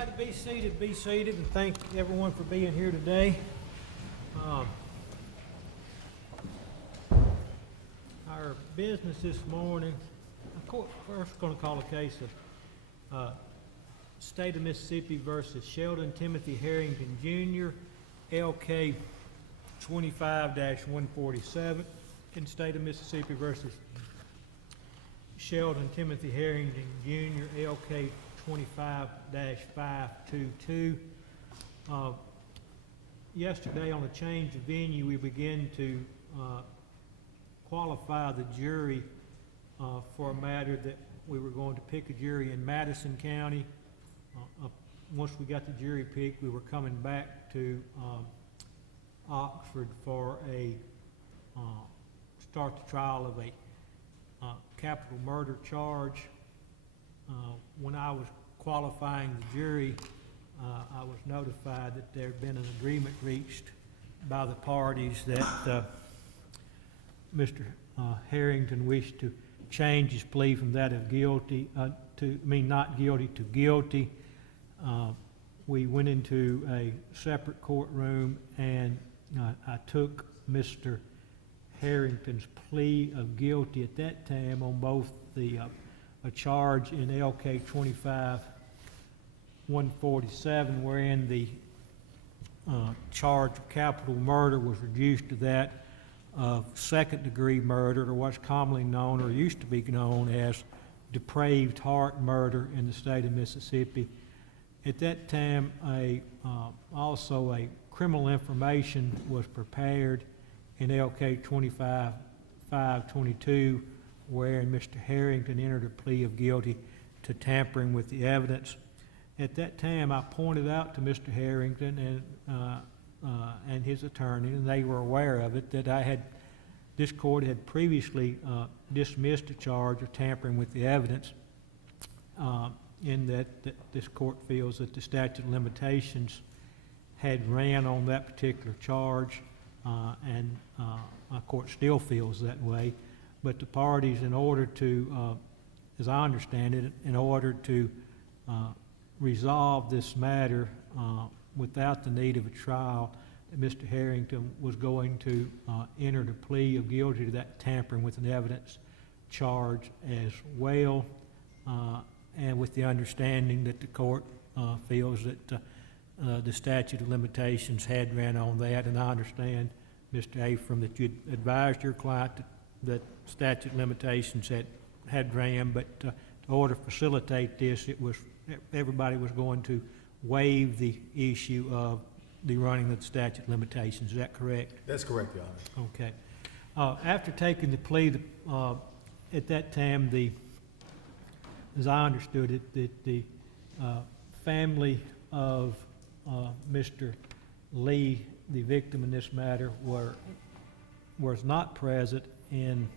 Everybody be seated, and thank everyone for being here today. Our business this morning, of course, first going to call a case of State of Mississippi versus Sheldon Timothy Herrington Jr., LK 25-147, and State of Mississippi versus Sheldon Timothy Herrington Jr., LK 25-522. Yesterday on a change of venue, we began to qualify the jury for a matter that we were going to pick a jury in Madison County. Once we got the jury picked, we were coming back to Oxford for a start the trial of a capital murder charge. When I was qualifying the jury, I was notified that there had been an agreement reached by the parties that Mr. Herrington wished to change his plea from that of guilty not guilty to guilty. We went into a separate courtroom, and I took Mr. Herrington's plea of guilty at that time on both a charge in LK 25-147, wherein the charge of capital murder was reduced to that of second-degree murder, or what's commonly known, or used to be known as depraved heart murder in the state of Mississippi. At that time, also a criminal information was prepared in LK 25-522, wherein Mr. Herrington entered a plea of guilty to tampering with the evidence. At that time, I pointed out to Mr. Herrington and his attorney, and they were aware of it, that this court had previously dismissed a charge of tampering with the evidence, in that this court feels that the statute of limitations had ran on that particular charge, and our court still feels that way. But the parties, in order to, as I understand it, in order to resolve this matter without the need of a trial, Mr. Herrington was going to enter the plea of guilty to that tampering with an evidence charge as well, and with the understanding that the court feels that the statute of limitations had ran on that. And I understand, Mr. Afram, that you advised your client that statute of limitations had ran, but in order to facilitate this, everybody was going to waive the issue of the running of the statute of limitations. Is that correct? That's correct, Your Honor. Okay. After taking the plea, at that time, as I understood it, the family of Mr. Lee, the victim in this matter, was not present in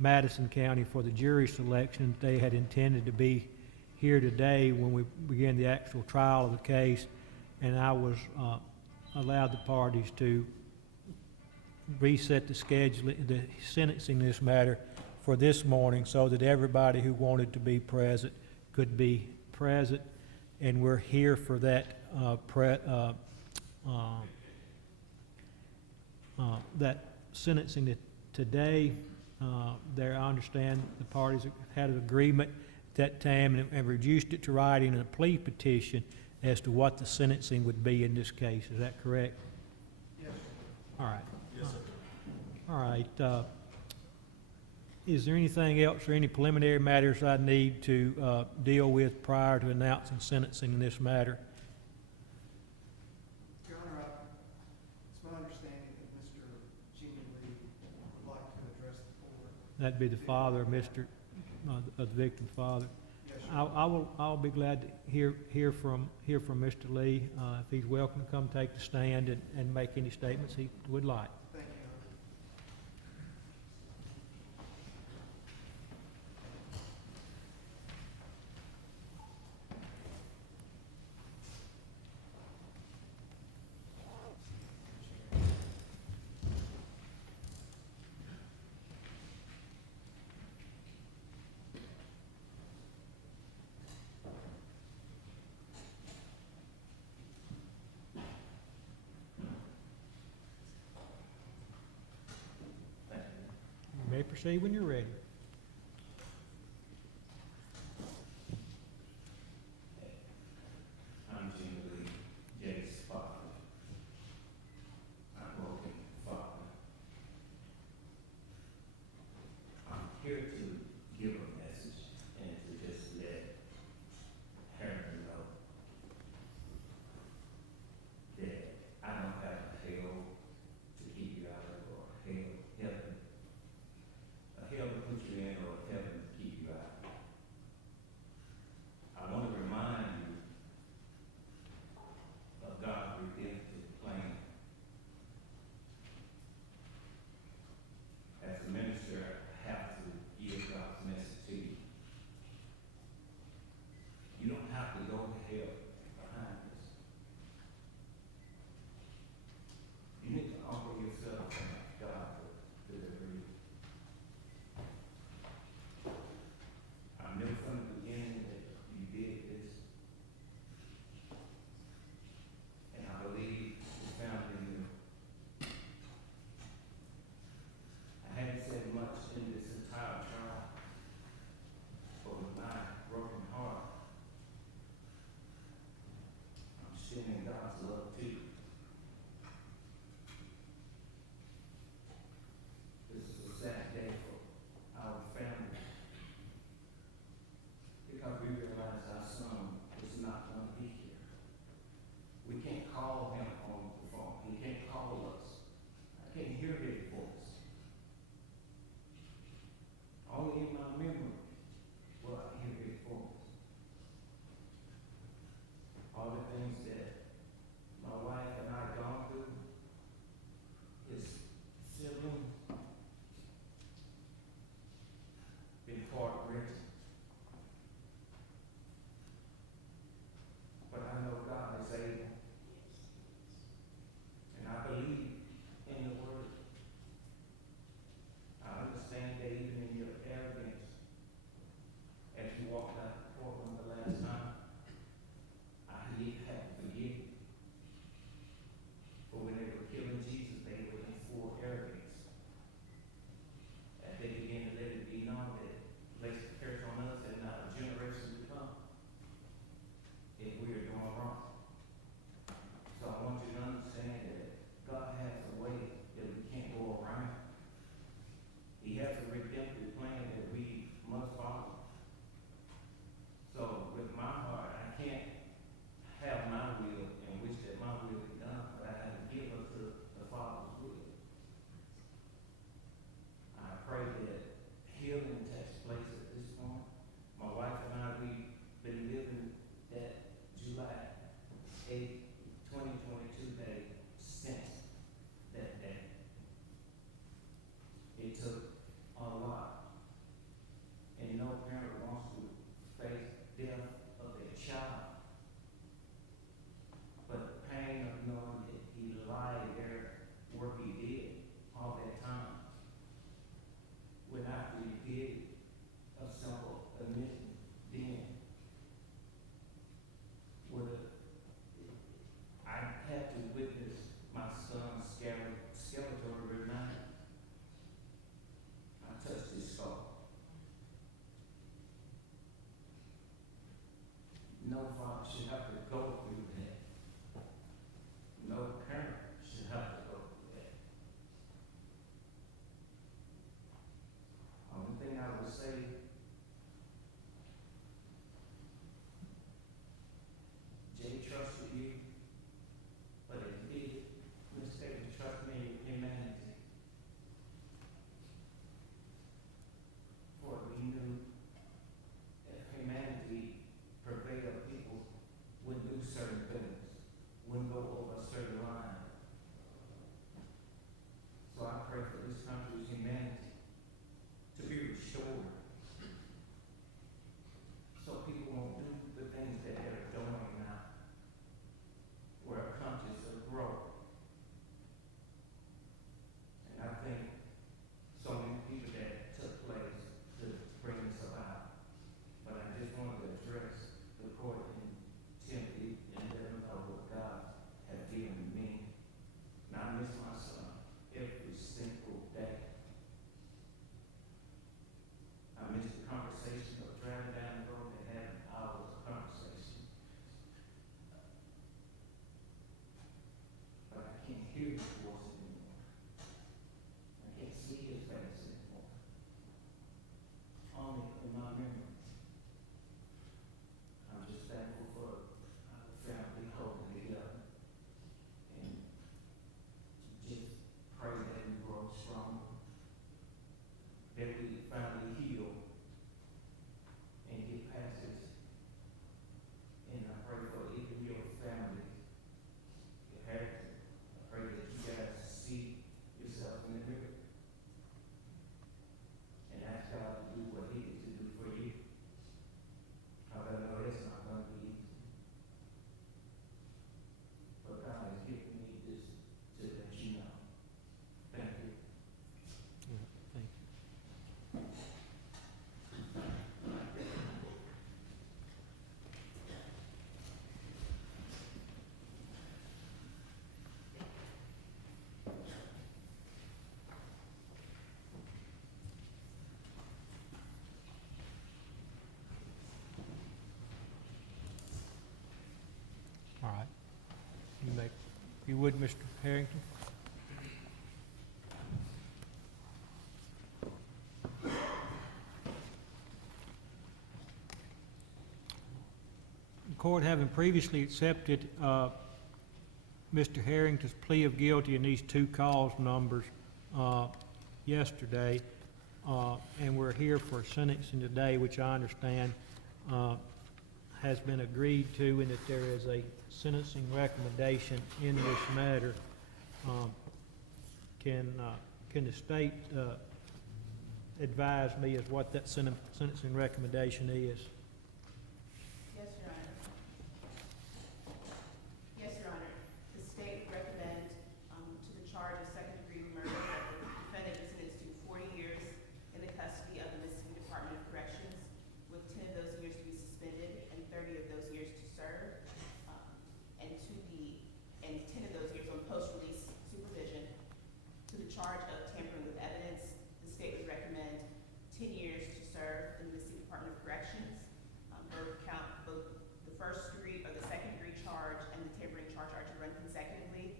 Madison County for the jury selection. They had intended to be here today when we began the actual trial of the case, and I was allowed the parties to reset the schedule, the sentencing in this matter for this morning, so that everybody who wanted to be present could be present. And we're here for that that sentencing today. There, I understand the parties had an agreement at that time and reduced it to writing in a plea petition as to what the sentencing would be in this case. Is that correct? Yes. All right. Yes, sir. All right. Is there anything else or any preliminary matters I need to deal with prior to announcing sentencing in this matter? Your Honor, it's my understanding that Mr. Jimmie Lee would like to address the court. That'd be the father of Mr. The victim's father. Yes, sir. I'll be glad to hear from Mr. Lee if he's welcome to come take the stand and make any statements he would like. Thank you, Your Honor. proceed when you're ready. I'm Jimmie Lee, Jay's father. I'm broken father. I'm here to give a message and to just let Herrington know that I don't have a hell to keep you out of, or heaven. A hell to put you in, or a heaven to keep you out. I want to remind you of God's redemptive plan. As a minister, I have to give God's message to you. You don't have to go to hell behind this. You need to offer yourself to God to deliver you. I knew from the beginning that you did this. And I believe it's found in you. I hadn't said much in this entire trial, but with my broken heart, I'm sharing God's love too. This is a sad day for our family, because we realize our son is not going to be here. We can't call him on the phone. He can't call us. I can't hear his voice. Only in my memory will I hear his voice. All the things that my wife and I gone through, his siblings, been heart-wrenching. But I know God is able. And I believe in the word. I understand that even in your arrogance, as you walked out the courtroom the last time, I did have to forgive All right. You may, if you would, Mr. Herrington. The court, having previously accepted Mr. Herrington's plea of guilty in these two cause numbers yesterday, and we're here for sentencing today, which I understand has been agreed to, and that there is a sentencing recommendation in this matter. Can the state advise me as what that sentencing recommendation is? Yes, Your Honor. Yes, Your Honor. The state would recommend to the charge of second-degree murder that the defendant is sentenced to 40 years in the custody of the Mississippi Department of Corrections, with 10 of those years to be suspended and 30 of those years to serve, and 10 of those years on post-release supervision. To the charge of tampering with evidence, the state would recommend 10 years to serve in the Mississippi Department of Corrections. Both the first degree or the second degree charge and the tampering charge are to run consecutively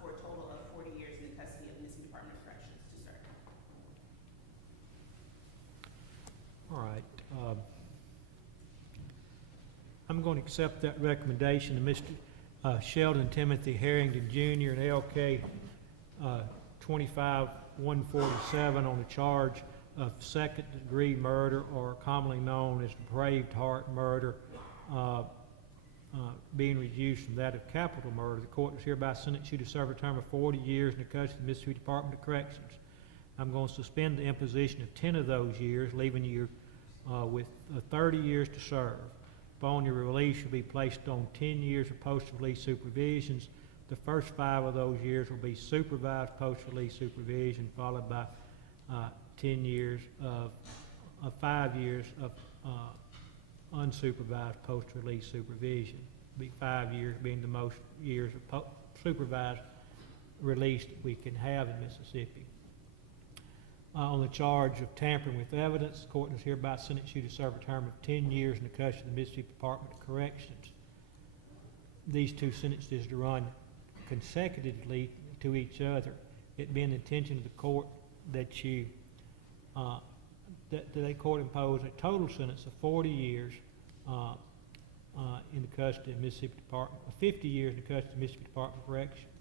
for a total of 40 years in the custody of the Mississippi Department of Corrections to serve. All right. I'm going to accept that recommendation of Mr. Sheldon Timothy Herrington Jr. and LK 25-147 on the charge of second-degree murder, or commonly known as depraved heart murder, being reduced from that of capital murder. The court is hereby sentence you to serve a term of 40 years in the custody of the Mississippi Department of Corrections. I'm going to suspend the imposition of 10 of those years, leaving you with 30 years to serve. Upon your release, you'll be placed on 10 years of post-release supervisions. The first 5 of those years will be supervised post-release supervision, followed by 10 years of 5 years of unsupervised post-release supervision. It'll be 5 years being the most years of supervised release that we can have in Mississippi. On the charge of tampering with evidence, the court is hereby sentence you to serve a term of 10 years in the custody of the Mississippi Department of Corrections. These two sentences to run consecutively to each other. It being the intention of the court that you that the court impose a total sentence of 40 years in the custody of Mississippi Department, 50 years in the custody of Mississippi Department of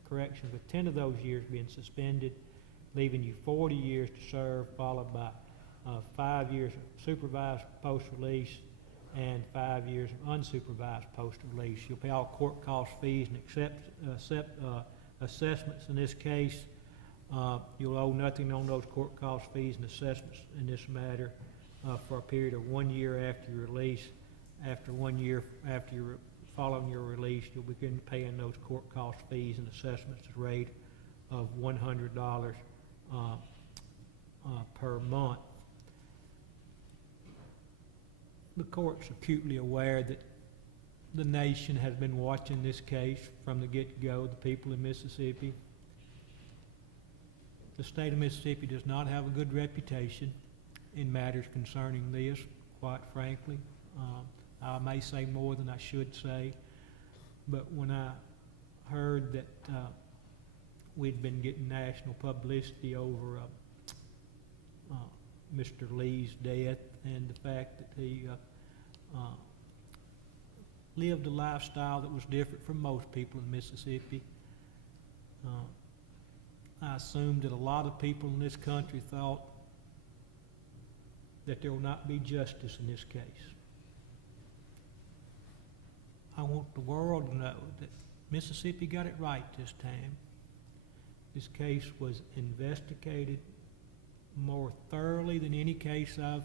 Corrections, with 10 of those years being suspended, leaving you 40 years to serve, followed by 5 years of supervised post-release and 5 years of unsupervised post-release. You'll pay all court cost fees and accept assessments in this case. You'll owe nothing on those court cost fees and assessments in this matter for a period of 1 year after your release. After 1 year after following your release, you'll begin paying those court cost fees and assessments at a rate of $100 per month. The court's acutely aware that the nation has been watching this case from the get-go, the people in Mississippi. The state of Mississippi does not have a good reputation in matters concerning this, quite frankly. I may say more than I should say, but when I heard that we'd been getting national publicity over Mr. Lee's death and the fact that he lived a lifestyle that was different from most people in Mississippi, I assumed that a lot of people in this country thought that there will not be justice in this case. I want the world to know that Mississippi got it right this time. This case was investigated more thoroughly than any case I've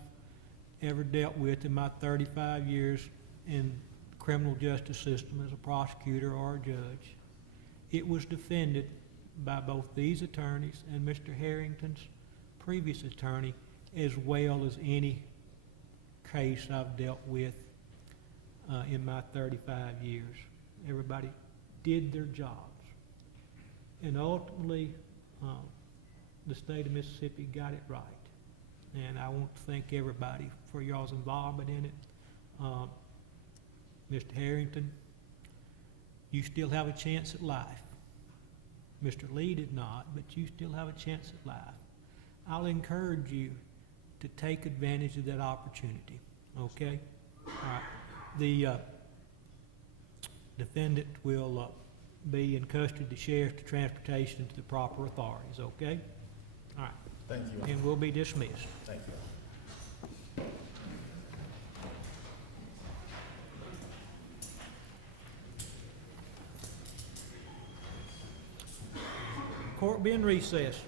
ever dealt with in my 35 years in the criminal justice system as a prosecutor or a judge. It was defended by both these attorneys and Mr. Herrington's previous attorney, as well as any case I've dealt with in my 35 years. Everybody did their jobs. And ultimately, the state of Mississippi got it right. And I want to thank everybody for y'all's involvement in it. Mr. Herrington, you still have a chance at life. Mr. Lee did not, but you still have a chance at life. I'll encourage you to take advantage of that opportunity, okay? All right. The defendant will be in custody of the sheriff to transportation to the proper authorities, okay? All right, Thank you. and we'll be dismissed. Thank you. Court be in recess.